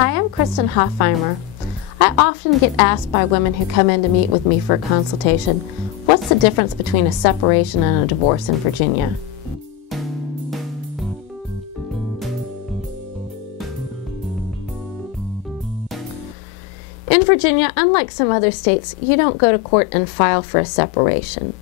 Hi, I'm Kristen Hoffheimer. I often get asked by women who come in to meet with me for a consultation, what's the difference between a separation and a divorce in Virginia? In Virginia, unlike some other states, you don't go to court and file for a separation.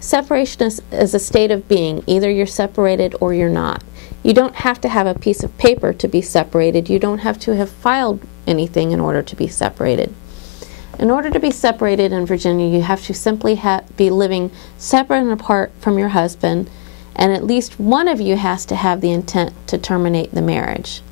Separation is a state of being. Either you're separated or you're not. You don't have to have a piece of paper to be separated. You don't have to have filed anything in order to be separated. In order to be separated in Virginia, you have to simply be living separate and apart from your husband, and at least one of you has to have the intent to terminate the marriage.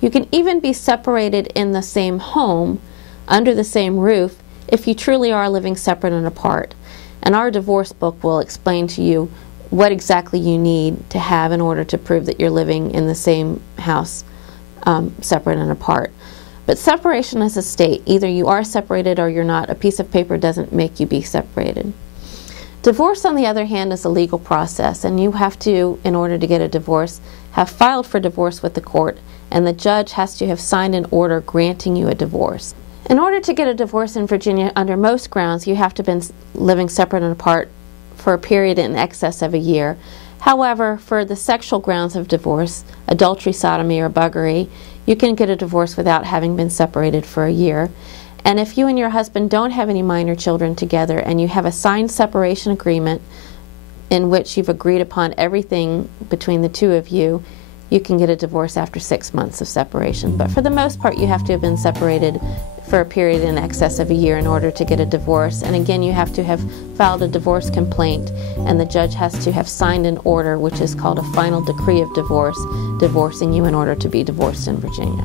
You can even be separated in the same home, under the same roof, if you truly are living separate and apart. And our divorce book will explain to you what exactly you need to have in order to prove that you're living in the same house, separate and apart. But separation is a state. Either you are separated or you're not. A piece of paper doesn't make you be separated. Divorce, on the other hand, is a legal process, and you have to, in order to get a divorce, have filed for divorce with the court, and the judge has to have signed an order granting you a divorce. In order to get a divorce in Virginia, under most grounds, you have to have been living separate and apart for a period in excess of a year. However, for the sexual grounds of divorce, adultery, sodomy, or buggery, you can get a divorce without having been separated for a year. And if you and your husband don't have any minor children together and you have a signed separation agreement in which you've agreed upon everything between the two of you, you can get a divorce after 6 months of separation. But for the most part, you have to have been separated for a period in excess of a year in order to get a divorce. And again, you have to have filed a divorce complaint, and the judge has to have signed an order, which is called a final decree of divorce, divorcing you in order to be divorced in Virginia.